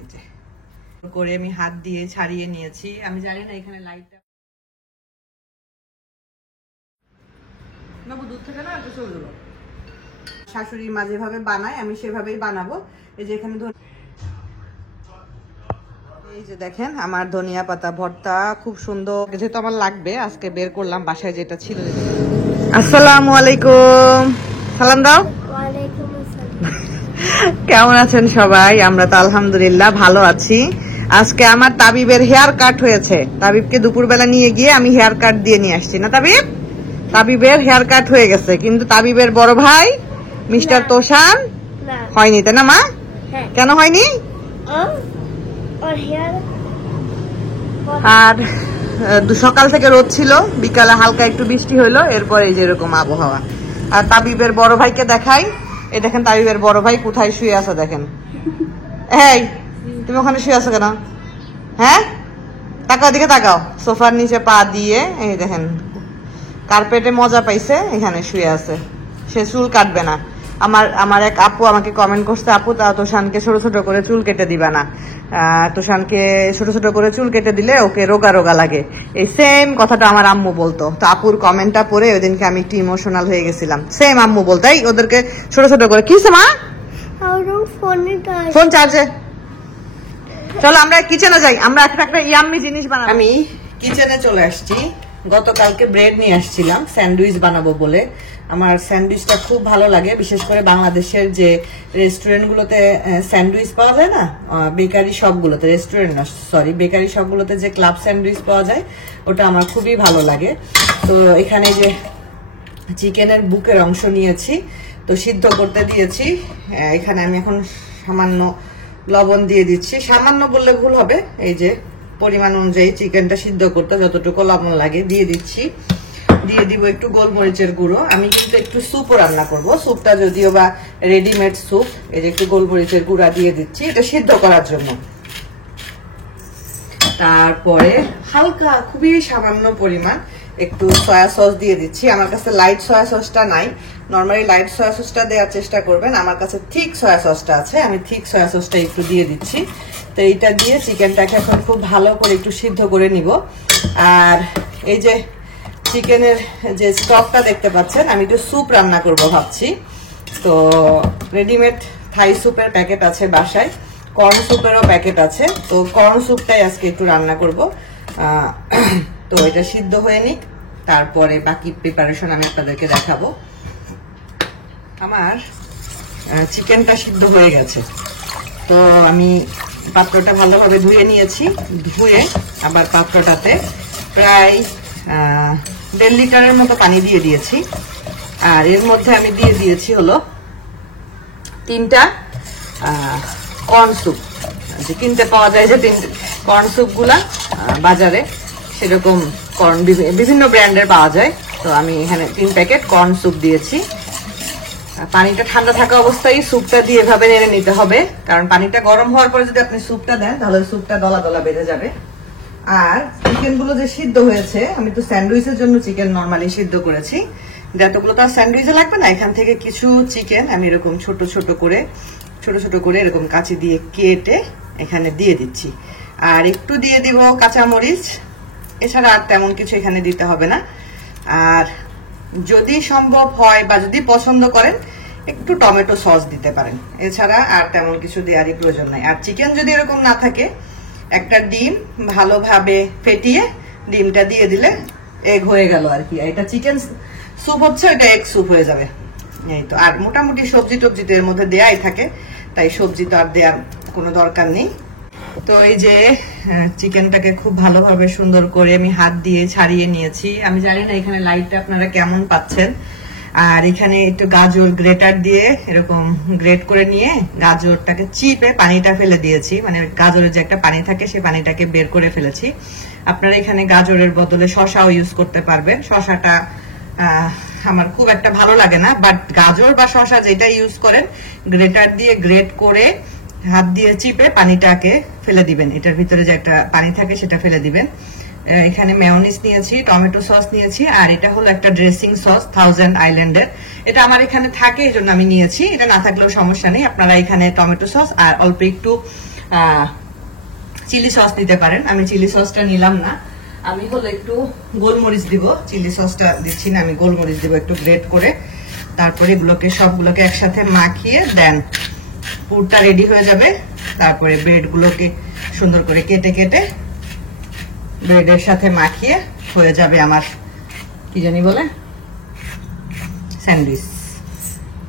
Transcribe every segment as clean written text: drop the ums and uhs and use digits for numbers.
এই যে করে আমি হাত দিয়ে ছাড়িয়ে নিয়েছি। আমি জানি না এখানে লাইটটা দুধ থেকে না একটু চলে যাবো। শাশুড়ি মা যেভাবে বানায় আমি সেভাবেই বানাবো। এই যে এখানে এই যে দেখেন আমার ধনিয়া পাতা ভর্তা খুব সুন্দর, যেহেতু আমার লাগবে আজকে বের করলাম বাসায় যেটা ছিল। আসসালামু আলাইকুম, সালাম দাও। কেমন আছেন সবাই? আমরা তো আলহামদুলিল্লাহ ভালো আছি। আজকে আমার তাবিবের হেয়ার কাট হয়েছে। তাবিবকে দুপুরবেলা নিয়ে গিয়ে আমি হেয়ার কাট দিয়ে নিয়ে আসছি না তাবিব? তাবিবের হেয়ার কাট হয়ে গেছে, কিন্তু তাবিবের বড় ভাই মিস্টার তোষান হয়নি, তাই না মা? কেন হয়নি? আর সকাল থেকে রোদ ছিল, বিকালে হালকা একটু বৃষ্টি হইলো, এরপরে এই যে এরকম আবহাওয়া। আর তাবিবের বড় ভাইকে দেখাই, এই দেখেন তাবিবের বড় ভাই কোথায় শুয়ে আছে দেখেন। এই তুমি ওখানে শুয়ে আছো কেন? হ্যাঁ, তাকাও, দিকে তাকাও। সোফার নিচে পা দিয়ে এই দেখেন কার্পেটে মজা পাইছে, এখানে শুয়ে আছে। সে চুল কাটবে না। আমার এক আপু আমাকে কমেন্ট করছে, আপু তোষানকে ছোট ছোট করে চুল কেটে দিবা না, তোষানকে ছোট ছোট করে চুল কেটে দিলে ওকে রোগা রোগা লাগে। এই সেম কথাটা আমার আম্মু বলতো। তো আপুর কমেন্টটা পড়ে ওই দিনকে আমি একটু ইমোশনাল হয়ে গেছিলাম। সেম আম্মু বলতো এই ওদেরকে ছোট ছোট করে। কি মা? ফোন চার্জে। চলো আমরা কিচেনে যাই, আমরা একটা ইয়াম্মি জিনিস বানাবো। আমি কিচেনে চলে আসছি। গতকালকে ব্রেড নিয়ে আসছিলাম স্যান্ডউইচ বানাবো বলে। আমার স্যান্ডউইচটা খুব ভালো লাগে, বিশেষ করে বাংলাদেশের যে রেস্টুরেন্ট গুলোতে স্যান্ডউইচ পাওয়া যায় না, বেকারি শপগুলোতে, রেস্টুরেন্ট না সরি বেকারি শপগুলোতে যে ক্লাব স্যান্ডউইচ পাওয়া যায়, ওটা আমার খুবই ভালো লাগে। তো এখানে যে চিকেনের বুকের অংশ নিয়েছি, তো সিদ্ধ করতে দিয়েছি। এখানে আমি এখন সামান্য লবণ দিয়ে দিচ্ছি, সামান্য বললে ভুল হবে, এই যে পরিমাণ অনুযায়ী চিকেনটা সিদ্ধ করতে যতটুকু লবণ লাগে দিয়ে দিচ্ছি। দিয়ে দিব একটু গোলমরিচের গুঁড়ো। আমি কিন্তু একটু স্যুপও রান্না করব, স্যুপটা যদিও বা রেডিমেড স্যুপ। এই যে একটু গোলমরিচের গুঁড়া দিয়ে দিচ্ছি, এটা সিদ্ধ করার জন্য। তারপরে হালকা খুবই সামান্য পরিমাণ একটু সয়া সস দিয়ে দিচ্ছি। আমার কাছে লাইট সয়া সসটা নাই, নর্মালি লাইট সয়া সসটা দেওয়ার চেষ্টা করবেন। আমার কাছে থিক সয়া সসটা আছে, আমি থিক সয়া সসটা একটু দিয়ে দিচ্ছি। তো এইটা দিয়ে চিকেনটাকে এখন খুব ভালো করে একটু সিদ্ধ করে নিব। আর এই যে চিকেনের যে স্টকটা দেখতে পাচ্ছেন, আমি একটু স্যুপ রান্না করব ভাবছি। তো রেডিমেড থাই স্যুপের প্যাকেট আছে বাসায়, কর্ন স্যুপেরও প্যাকেট আছে। তো কর্ন স্যুপটাই আজকে একটু রান্না করব। তো এটা সিদ্ধ হয়ে নিক, তারপরে বাকি প্রিপারেশন আমি আপনাদেরকে দেখাবো। আমার চিকেনটা সিদ্ধ হয়ে গেছে, তো আমি পাত্রটা ভালোভাবে ধুয়ে নিয়েছি। ধুয়ে আবার পাত্রটাতে প্রায় 1.5 লিটারের মতো পানি দিয়ে দিয়েছি। আর এর মধ্যে আমি দিয়ে দিয়েছি হলো 3টা কর্ন স্যুপ, যে কিনতে পাওয়া যায় যে কর্ন স্যুপ গুলা বাজারে, সেরকম কর্ন বিভিন্ন ব্র্যান্ডের পাওয়া যায়। তো আমি এখানে 3 প্যাকেট কর্ন স্যুপ দিয়েছি। পানিটা ঠান্ডা থাকা অবস্থায় স্যুপটা দিয়ে এভাবে নেড়ে নিতে হবে, কারণ পানিটা গরম হওয়ার পরে যদি আপনি স্যুপটা দেন তাহলে স্যুপটা দলা দলা বেঁধে যাবে। আর চিকেন গুলো যে সিদ্ধ হয়েছে, আমি তো স্যান্ডউইচের জন্য চিকেন নর্মালি সিদ্ধ করেছি, যতগুলো তো স্যান্ডউইচে লাগবে না, এখান থেকে কিছু চিকেন আমি এরকম ছোট ছোট করে এরকম কাঁচি দিয়ে কেটে এখানে দিয়ে দিচ্ছি। আর একটু দিয়ে দিব কাঁচামরিচ, এছাড়া আর তেমন কিছু এখানে দিতে হবে না। আর যদি সম্ভব হয় বা যদি পছন্দ করেন একটু টমেটো সস দিতে পারেন, এছাড়া আর তেমন কিছু দেওয়ারই প্রয়োজন নাই। আর চিকেন যদি এরকম না থাকে, একটা ডিম ভালোভাবে ফেটিয়ে ডিমটা দিয়ে দিলে এগ হয়ে গেল আর কি। এটা চিকেন স্যুপ হচ্ছে, এটা এগ স্যুপ হয়ে যাবে। এই তো। আর মোটামুটি সবজি টবজি তো এর মধ্যে দেয়াই থাকে, তাই সবজি তো আর দেওয়ার কোনো দরকার নেই। তো এই যে চিকেনটাকে খুব ভালোভাবে সুন্দর করে আমি হাত দিয়ে ছাড়িয়ে নিয়েছি। আমি জানি না এখানে লাইটটা আপনারা কেমন পাচ্ছেন। আর এখানে একটু গাজর গ্রেটার দিয়ে এরকম গ্রেট করে নিয়ে গাজরটাকে চিপে পানিটা ফেলে দিয়েছি, মানে গাজরের যে একটা পানি থাকে সেই পানিটাকে বের করে ফেলেছি। আপনারা এখানে গাজরের বদলে শসাও ইউজ করতে পারবেন। শসাটা আমার খুব একটা ভালো লাগে না, বাট গাজর বা শসা যেটা ইউজ করেন গ্রেটার দিয়ে গ্রেট করে হাত দিয়ে চিপে পানিটাকে ফেলে দিবেন, এটার ভিতরে যে একটা পানি থাকে সেটা ফেলে দিবেন। এখানে মেয়োনিজ নিয়েছি, টমেটো সস নিয়েছি, আর এটা হলো একটা ড্রেসিং সস থাউজেন্ড আইল্যান্ডের। এটা আমার এখানে থাকে এই জন্য আমি নিয়েছি, এটা না থাকলেও সমস্যা নেই। আপনারা এখানে টমেটো সস আর অল্প একটু চিলি সস দিতে পারেন, আমি চিলি সসটা নিলাম না। আমি হলো একটু গোলমরিচ দিব, চিলি সসটা দিচ্ছি না, আমি গোলমরিচ দিব একটু গ্রেট করে। তারপরে এগুলোকে সবগুলোকে একসাথে মাখিয়ে দেন পুরটা রেডি হয়ে যাবে। তারপরে ব্রেড গুলোকে সুন্দর করে কেটে কেটে ব্রেডের সাথে মাখিয়ে হয়ে যাবে আমার কি জানি বলে স্যান্ডউইচ।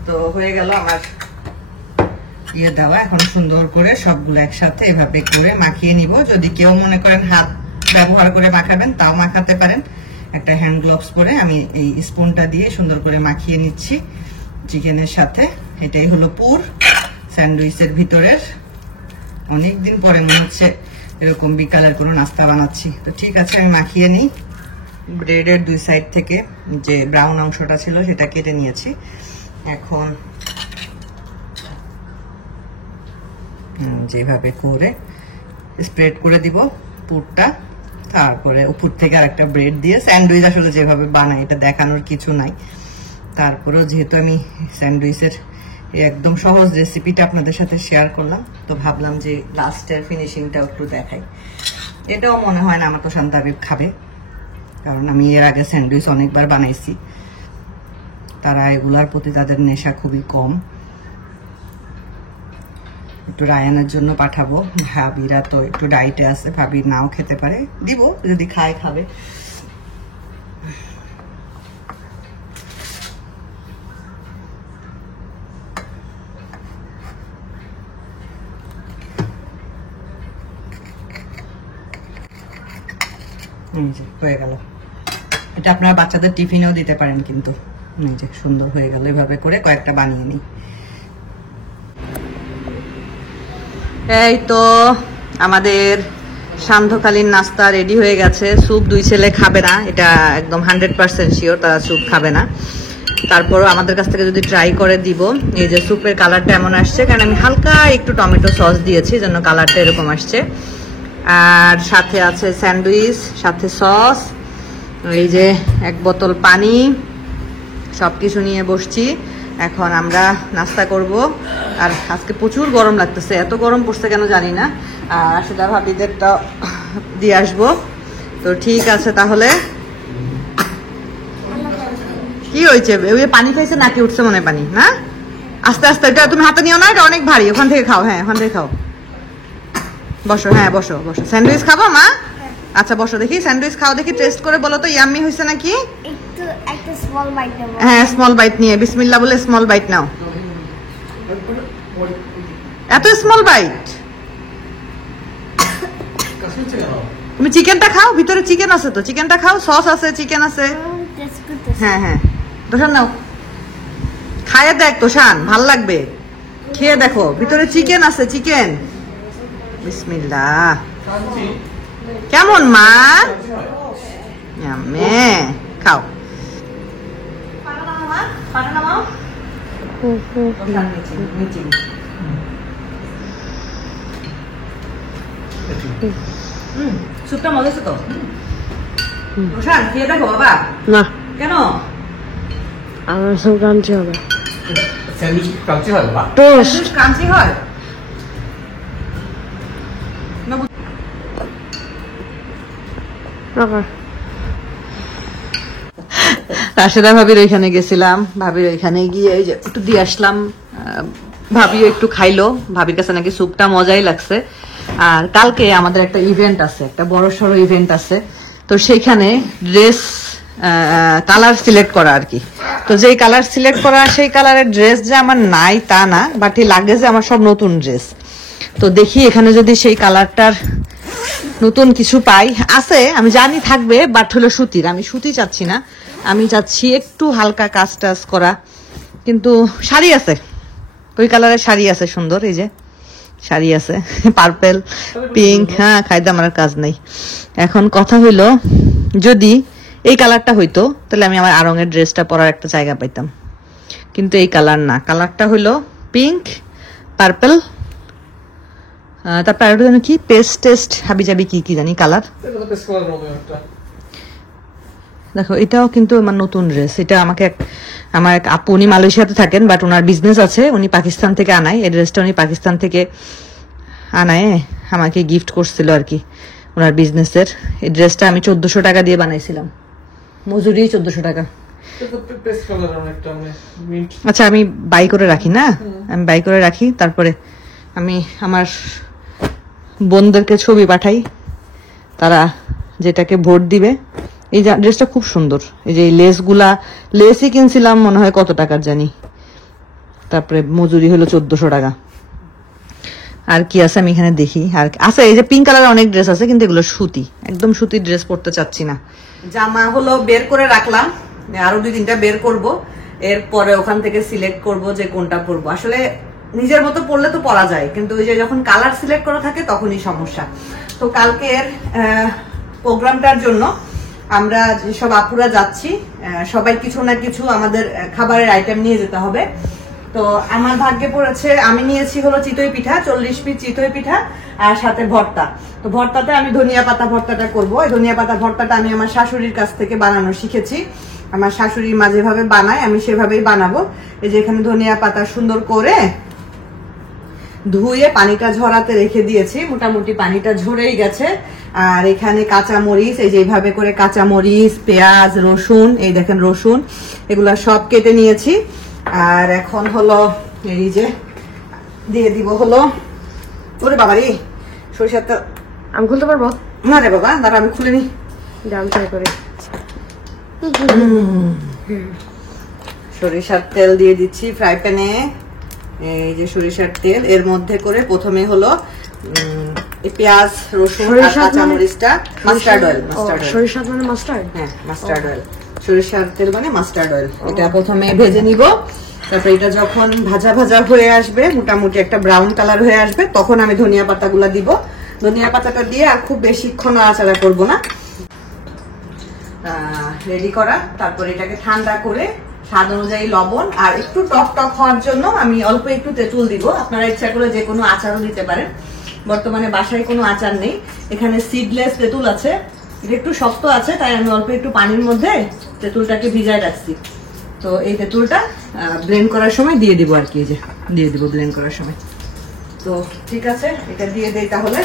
তো হয়ে গেল আমার ইয়ে দেওয়া। এখন সুন্দর করে সবগুলো একসাথে এভাবে করে মাখিয়ে নিব। যদি কেউ মনে করেন হাত ব্যবহার করে মাখাবেন তাও মাখাতে পারেন, একটা হ্যান্ড গ্লোভস পরে আমি এই স্পুনটা দিয়ে সুন্দর করে মাখিয়ে নিচ্ছি চিকেনের সাথে। এটাই হলো পুর স্যান্ডউইচের ভিতরের। অনেকদিন পরে মনে হচ্ছে এরকম বিকালের কোনো নাস্তা বানাচ্ছি। তো ঠিক আছে, আমি মাখিয়ে নিই। ব্রেডের দুই সাইড থেকে যে ব্রাউন অংশটা ছিল সেটা কেটে নিয়েছি। এখন যেভাবে করে স্প্রেড করে দিব পুরটা, তারপরে উপর থেকে আরেকটা ব্রেড দিয়ে স্যান্ডউইচ আসলে যেভাবে বানাই এটা দেখানোর কিছু নাই। তারপরেও যেহেতু আমি স্যান্ডউইচের একদম সহজ রেসিপিটা আপনাদের সাথে শেয়ার করলাম, তো ভাবলাম যে লাস্টের ফিনিশিংটাও একটু দেখাই। এটাও মনে হয় না আমার তো শান্তাবিব খাবে, কারণ আমি এর আগে স্যান্ডউইচ অনেকবার বানাইছি। তারা এগুলার প্রতি তাদের নেশা খুবই কম। একটু রায়ানের জন্য পাঠাবো, ভাবিরা তো একটু ডায়েটে আছে, ভাবি নাও খেতে পারে, দিব যদি খায় খাবে। হয়ে গেল। এটা আপনারা বাচ্চাদের টিফিনেও দিতে পারেন, কিন্তু যে সুন্দর হয়ে গেল। এভাবে করে কয়েকটা বানিয়ে নিই। এই তো আমাদের সান্ধ্যকালীন নাস্তা রেডি হয়ে গেছে। স্যুপ দুই ছেলে খাবে না, এটা একদম 100% শিওর, তারা স্যুপ খাবে না। তারপরও আমাদের কাছ থেকে যদি ট্রাই করে দিব। এই যে স্যুপের কালারটা এমন আসছে, কারণ আমি হালকা একটু টমেটো সস দিয়েছি, জন্য কালারটা এরকম আসছে। আর সাথে আছে স্যান্ডউইচ, সাথে সস, এই যে এক বোতল পানি, সবকিছু নিয়ে বসছি। এখন আমরা নাস্তা করব। আর আজকে প্রচুর গরম লাগতেছে, এত গরম পড়ছে কেন জানি না। আর আসলে ভাবিদেরটা দিয়ে আসবো। তো ঠিক আছে, তাহলে কি হয়েছে? ওই পানি খাইছে নাকি উঠছে মনে পানি না? আস্তে আস্তে, এটা তুমি হাতে নিও না, এটা অনেক ভারী। ওখান থেকে খাও, হ্যাঁ ওখান থেকে খাও। বসো, হ্যাঁ বসো বসো। স্যান্ডউইচ খাবো মা? আচ্ছা বসো, দেখি স্যান্ডউইচ খাও, দেখি টেস্ট করে বলো তো ইয়াম্মি হয়েছে নাকি। একটা স্মল বাইট নেব। হ্যাঁ স্মল বাইট নিয়ে বিসমিল্লাহ বলে স্মল বাইট নাও। এত স্মল বাইট? তুমি চিকেনটা খাও, ভিতরে চিকেন আছে তো, চিকেনটা খাও, সস আছে, চিকেন আছে। হ্যাঁ হ্যাঁ, তোষান নাও, খাইয়ে দেখ তোষান, ভাল লাগবে, খেয়ে দেখো, ভিতরে চিকেন আছে, চিকেন। বিসমিল্লাহ। কেমন মা? খাও। স্যুপটা মজা আছে তো? রোশান খেয়ে দেখো বাবা। না, কেন? আমার সব ক্রাঞ্চি হবে। স্যান্ডউইচ ক্রাঞ্চি হয় বা টোস্ট ক্রাঞ্চি হয়। রাশেদা ভাবির ওইখানে গেছিলাম, ভাবির ওইখানে গিয়ে এই যে একটু দিয়ে আসলাম। ভাবিও একটু খাইলো, ভাবির কাছে নাকি স্যুপটা মজাই লাগছে। আর কালকে আমাদের একটা ইভেন্ট আছে, একটা বড় সড়ো ইভেন্ট আছে। তো সেইখানে ড্রেস কালার সিলেক্ট করা আর কি। তো যেই কালার সিলেক্ট করা সেই কালারের ড্রেস যে আমার নাই তা না, বাট লাগে যে আমার সব নতুন ড্রেস। তো দেখি এখানে যদি সেই কালারটার নতুন কিছু পাই। আছে আমি জানি থাকবে, বাট হলো সুতির। আমি সুতি চাচ্ছি না, আমি চাচ্ছি একটু হালকা কাজ টাজ করা। কিন্তু শাড়ি আছে, ওই কালারের শাড়ি আছে সুন্দর, এই যে শাড়ি আছে পার্পেল, পিঙ্ক। হ্যাঁ খাইতে আমার কাজ নেই। এখন কথা হইলো, যদি এই কালারটা হইতো তাহলে আমি আমার আরঙের ড্রেসটা পরার একটা জায়গা পাইতাম। কিন্তু এই কালার না, কালারটা হইলো পিঙ্ক, পার্পেল, তারপর আরেকটা জানি কি পেস্ট টেস্ট হাবি জাবি কি কি জানি কালার। দেখো এটাও কিন্তু আমার নতুন ড্রেস। এটা আমাকে আমার এক আপু, উনি মালয়েশিয়াতে থাকেন, বাট ওনার বিজনেস আছে, উনি পাকিস্তান থেকে আনায় এই ড্রেসটা। উনি পাকিস্তান থেকে আনায় আমাকে গিফট করছিল আর কি, ওনার বিজনেসের। এই ড্রেসটা আমি 1400 টাকা দিয়ে বানাইছিলাম, মজুরি 1400 টাকা। আচ্ছা আমি বাই করে রাখি না, আমি বাই করে রাখি, তারপরে আমি আমার বোনদেরকে ছবি পাঠাই, তারা যেটাকে ভোট দিবে। এই ড্রেসটা খুব সুন্দর, এই যে লেসগুলা, লেসই কিনছিলাম মনে হয় কত টাকার জানি, তারপরে মজুরি হলো 1400 টাকা। আর কি আছে আমি এখানে দেখি, আর আছে এই যে পিঙ্ক কালারের অনেক ড্রেস আছে, কিন্তু এগুলো সুতি, একদম সুতির ড্রেস পরতে চাচ্ছি না। জামা হলো বের করে রাখলাম, আরো 2-3টা বের করব, এরপরে ওখান থেকে সিলেক্ট করব যে কোনটা পরবো। আসলে নিজের মতো পরলে তো পরা যায়, কিন্তু ওই যে যখন কালার সিলেক্ট করা থাকে তখনই সমস্যা। তো কালকের প্রোগ্রামটার জন্য আমরা যেসব আপুরা যাচ্ছি, সবাই কিছু না কিছু আমাদের খাবারের আইটেম নিয়ে যেতে হবে। তো আমার ভাগ্যে পড়েছে, আমি নিয়েছি হলো চিতই পিঠা, 40 পিস চিতই পিঠা আর সাথে ভর্তা। তো ভর্তাতে আমি ধনিয়া পাতা ভর্তাটা করবো। এই ধনিয়া পাতা ভর্তাটা আমি আমার শাশুড়ির কাছ থেকে বানানো শিখেছি। আমার শাশুড়ি মা যেভাবে বানায় আমি সেভাবেই বানাবো। এই যে এখানে ধনিয়া পাতা সুন্দর করে ধুয়ে পানিটা ঝরাতে রেখে দিয়েছি, মোটামুটি পানিটা ঝরেই গেছে। আর এখানে কাঁচা মরিচ, এই যে এইভাবে করে কাঁচা মরিচ, পেঁয়াজ, রসুন, এই দেখেন রসুন, এগুলা সব কেটে নিয়েছি। আর এখন হলো এই যে দিয়ে দিব হলো, ওরে বাবা রে, সরিষার তেল। আমি খুলতে পারবো না রে বাবা, দাঁড়া আমি খুলে নি, ডাল ট্রাই করি। সরিষার তেল দিয়ে দিচ্ছি ফ্রাই প্যানে। এই যে সরিষার তেল, এর মধ্যে করে প্রথমে হলো পেঁয়াজ, রসুন আর কাঁচা মরিচটা, মাস্টার্ড অয়েল, সরিষার মানে মাস্টার্ড, হ্যাঁ মাস্টার্ড অয়েল, সরিষার তেল মানে মাস্টার্ড অয়েল। এটা প্রথমে ভেজে নিব, তারপর এটা যখন ভাজা ভাজা হয়ে আসবে, মোটামুটি একটা ব্রাউন কালার হয়ে আসবে, তখন আমি ধনিয়া পাতাগুলা দিব। ধনিয়া পাতাটা দিয়ে আর খুব বেশিক্ষণ নাড়াচাড়া করবো না, রেডি করা। তারপর এটাকে ঠান্ডা করে স্বাদ অনুযায়ী লবণ আর একটু টক টক হওয়ার জন্য আমি অল্প একটু তেঁতুল দিব। আপনারা ইচ্ছা করে যে কোনো আচারও দিতে পারেন, বর্তমানে বাসায় কোনো আচার নেই, এখানে সিডলেস তেঁতুল আছে, এটা একটু শক্ত আছে, তাই আমি অল্প একটু পানির মধ্যে তেঁতুলটাকে ভিজায় রাখছি। তো এই তেঁতুলটা ব্লেন্ড করার সময় দিয়ে দিব আর কি, যে দিয়ে দিব ব্লেন্ড করার সময়। তো ঠিক আছে, এটা দিয়ে দেই তাহলে।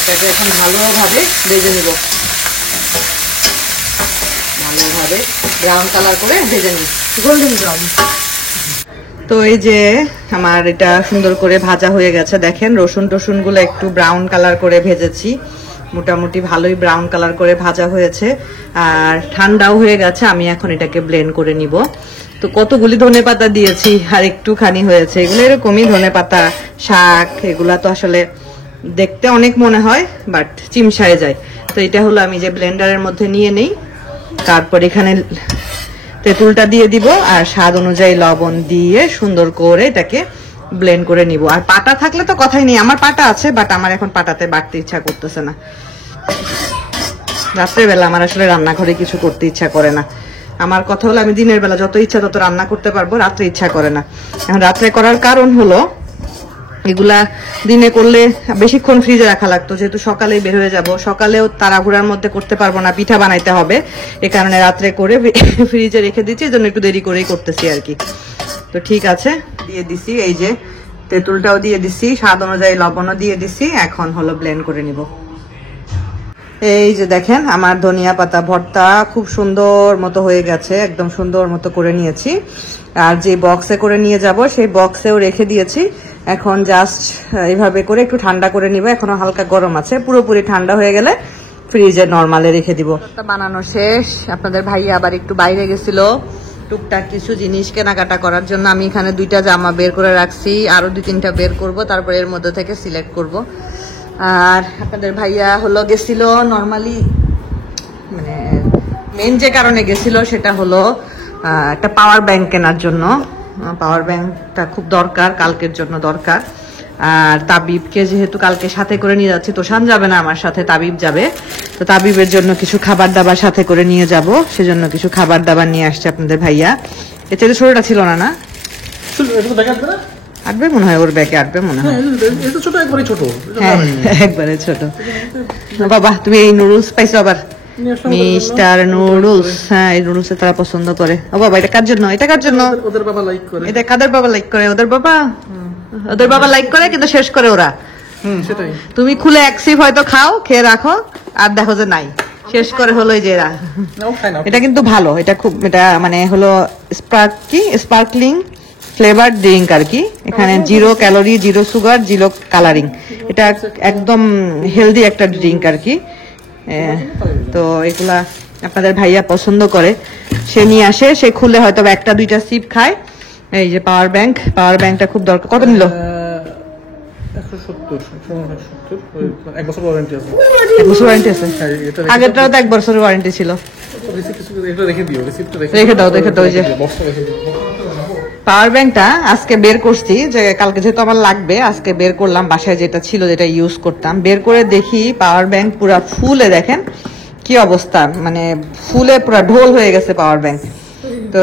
এটাকে এখন ভালোভাবে ভেজে নিব, ভালোভাবে ব্রাউন কালার করে ভেজে নিব, গোল্ডেন ব্রাউন। তো এই যে আমার এটা সুন্দর করে ভাজা হয়ে গেছে, দেখেন রসুন টসুন গুলো একটু ব্রাউন কালার করে ভেজেছি, মোটামুটি ভালোই ব্রাউন কালার করে ভাজা হয়েছে আর ঠান্ডাও হয়ে গেছে। আমি এখন এটাকে ব্লেন্ড করে নিব। তো কতগুলি ধনেপাতা দিয়েছি আর একটুখানি হয়েছে, এগুলো এরকমই ধনেপাতা শাক, এগুলা তো আসলে দেখতে অনেক মনে হয় বাট চিমসায় যায়। তো এটা হলো আমি যে ব্লেন্ডারের মধ্যে নিয়ে নেই, তারপর এখানে তেঁতুলটা দিয়ে দিব আর স্বাদ অনুযায়ী লবণ দিয়ে সুন্দর করে এটাকে ব্লেন্ড করে নিব। আর পাটা থাকলে তো কথাই নেই, আমার পাটা আছে বাট আমার এখন পাটাতে বাটতে ইচ্ছা করতেছে না। রাত্রেবেলা আমার আসলে রান্নাঘরে কিছু করতে ইচ্ছা করে না। আমার কথা হলো আমি দিনের বেলা যত ইচ্ছা তত রান্না করতে পারবো, রাত্রে ইচ্ছা করে না। এখন রাত্রে করার কারণ হলো এগুলা দিনে করলে বেশিক্ষণ ফ্রিজে রাখা লাগতো, যেহেতু সকালেই বের হয়ে যাব, সকালেও তাড়াহুড়ার মধ্যে করতে পারবো না, পিঠা বানাইতে হবে, এ কারণে রাত্রে করে ফ্রিজে রেখে দিচ্ছি, এই জন্য একটু দেরি করেই করতেছি আর কি। তো ঠিক আছে, দিয়ে দিছি, এই যে তেঁতুলটাও দিয়ে দিছি, স্বাদ অনুযায়ী লবণও দিয়ে দিছি। এখন হলো ব্লেন্ড করে নিব। এই যে দেখেন আমার ধনিয়া পাতা ভর্তা খুব সুন্দর মতো হয়ে গেছে, একদম সুন্দর মতো করে নিয়েছি। আর যে বক্সে করে নিয়ে যাব সেই বক্সেও রেখে দিয়েছি। এখন জাস্ট এইভাবে করে একটু ঠান্ডা করে নিব, এখনো হালকা গরম আছে, পুরোপুরি ঠান্ডা হয়ে গেলে ফ্রিজে নরমালে রেখে দিব। বানানো শেষ, আপনাদের ভাইয়া আবার একটু বাইরে গেছিল টুকটাক কিছু জিনিস কেনাকাটা করার জন্য। আমি এখানে 2টা জামা বের করে রাখছি, আরো 2-3টা বের করব, তারপর এর মধ্যে থেকে সিলেক্ট করব। আর আপনাদের ভাইয়া হলো গেছিল নরমালি, মানে মেন যে কারণে গেছিল সেটা হলো একটা পাওয়ার ব্যাংক কেনার জন্য। পাওয়ার ব্যাংকটা খুব দরকার, কালকের জন্য দরকার। আর তাবিবকে যেহেতু কালকে সাথে করে নিয়ে যাচ্ছি, তোষান যাবে না আমার সাথে, তাবিব যাবে। তো তাবিবের জন্য কিছু খাবার দাবার সাথে করে নিয়ে যাব, সেজন্য কিছু খাবার দাবার নিয়ে আসছে আপনাদের ভাইয়া। এর চেয়ে ছোটটা ছিল না, না আটবে মনে হয়, ওর ব্যাগে আটবে মনে হয়। এটা ছোট, একবারই ছোট। এটা হ্যাঁ দামি। একবারে ছোট। বাবা তুমি এই নুডলস পাইছো আবার, নিয়ে আসলাম মিস্টার নুডলস। হ্যাঁ এই নুডলস তারা পছন্দ করে। ও বাবা এটা কার জন্য, এটা কার জন্য? ওদের বাবা লাইক করে। এটা কাদের বাবা লাইক করে? ওদের বাবা, ওদের বাবা লাইক করে কিন্তু শেষ করে ওরা। সেটাই। তুমি খুলে এক সিপ হয়তো খাও, খেয়ে রাখো, আর দেখো যে নাই, শেষ করে হলো এই যে এরা। নাও খাই না। এটা কিন্তু ভালো, এটা খুব, এটা মানে হলো স্পার্কলিং ফ্লেভার ড্রিঙ্ক আর কি। এখানে 0 ক্যালোরি, 0 সুগার, 0 কালারিং। এটা একদম হেলদি একটা ড্রিঙ্ক আর কি। তো এগুলা আপনাদের ভাইয়া পছন্দ করে, সে নিয়ে আসে, সে খুলে হয়তো একটা দুইটা সিপ খায়। এই যে পাওয়ার ব্যাংকটা খুব দরকার। কত নিল? 170 এক বছর ওয়ারেন্টি আছে। 1 বছর ওয়ারেন্টি আছে? হ্যাঁ, এটা আগেরটাও তো 1 বছরের ওয়ারেন্টি ছিল। এটা রেখে দিও, রিসিপ্টটা রেখে দাও, রেখে দাও, ওই যে। বক্সটা রেখে দিও। পাওয়ার ব্যাংকটা আজকে বের করছি, যে কালকে যেহেতু আমার লাগবে, আজকে বের করলাম। বাসায় যেটা ছিল, যেটা ইউজ করতাম, বের করে দেখি পাওয়ার ব্যাংক পুরা ফুলে, দেখেন কি অবস্থা, মানে ফুলে পুরা ঢোল হয়ে গেছে পাওয়ার ব্যাংক। তো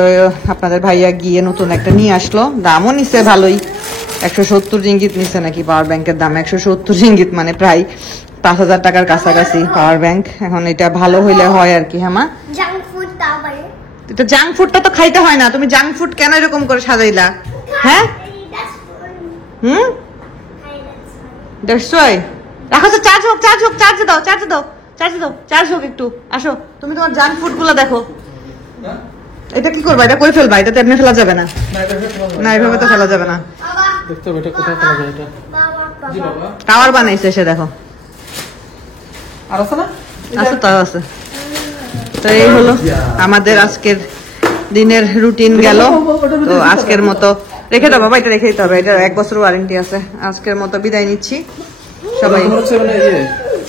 আপনাদের ভাইয়া গিয়ে নতুন একটা নিয়ে আসলো, দামও নিছে ভালোই, 170 রিঙ্গিত নিছে নাকি পাওয়ার ব্যাংকের দাম। 170 রিঙ্গিত মানে প্রায় 5,000 টাকার কাছাকাছি পাওয়ার ব্যাংক। এখন এটা ভালো হইলে হয় আর কি। হ্যাঁ মা, Junk food তাও পারে। এটা জাঙ্ক ফুডটা তো খাইতে হয় না, তুমি জাঙ্ক ফুড কেন এরকম করে সাজাইলা? হ্যাঁ That's fun. Hmm, That's fun. That's রাখো তো, চার্জ হোক, চার্জ হোক একটু। আসো তুমি তোমার জাঙ্ক ফুড গুলো দেখো। এটা কি করবা? এটা কই ফেলবা? এটা তো এমনি ফেলা যাবে না। না এভাবে তো ফেলা যাবে না। Baba, দেখতে হবে এটা কোথায় ফেলা যায় এটা। জি Baba. বাবা। টাওয়ার বানাইছে সে, দেখো। আর আছে না? আছে, তাও আছে। তো এই হলো আমাদের আজকের দিনের রুটিন গেল। তো আজকের মতো রেখে দাও বাবা, এটা রেখে দিতে হবে, এটা 1 বছর ওয়ারেন্টি আছে। আজকের মতো বিদায় নিচ্ছি সবাই। তোমার হচ্ছে মানে ইয়ে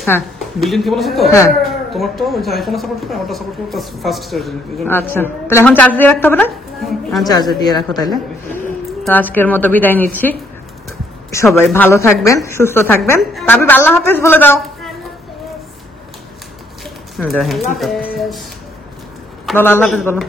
হ্যাঁ বিল্ডিং কেবল আছে তো? হ্যাঁ তোমার তো আইফোন সাপোর্ট করে, আমারটা সাপোর্ট করে, ফাস্ট চার্জিং। আচ্ছা, তাহলে এখন চার্জ দিয়ে রাখতে হবে না? হ্যাঁ চার্জে দিয়ে রাখো তাহলে। তো আজকের মতো বিদায় নিচ্ছি, সবাই ভালো থাকবেন, সুস্থ থাকবেন। ভাবি আল্লাহ হাফেজ বলে দাও। দেখেন কি করতেছে। বলো আল্লাহ হাফেজ বলো।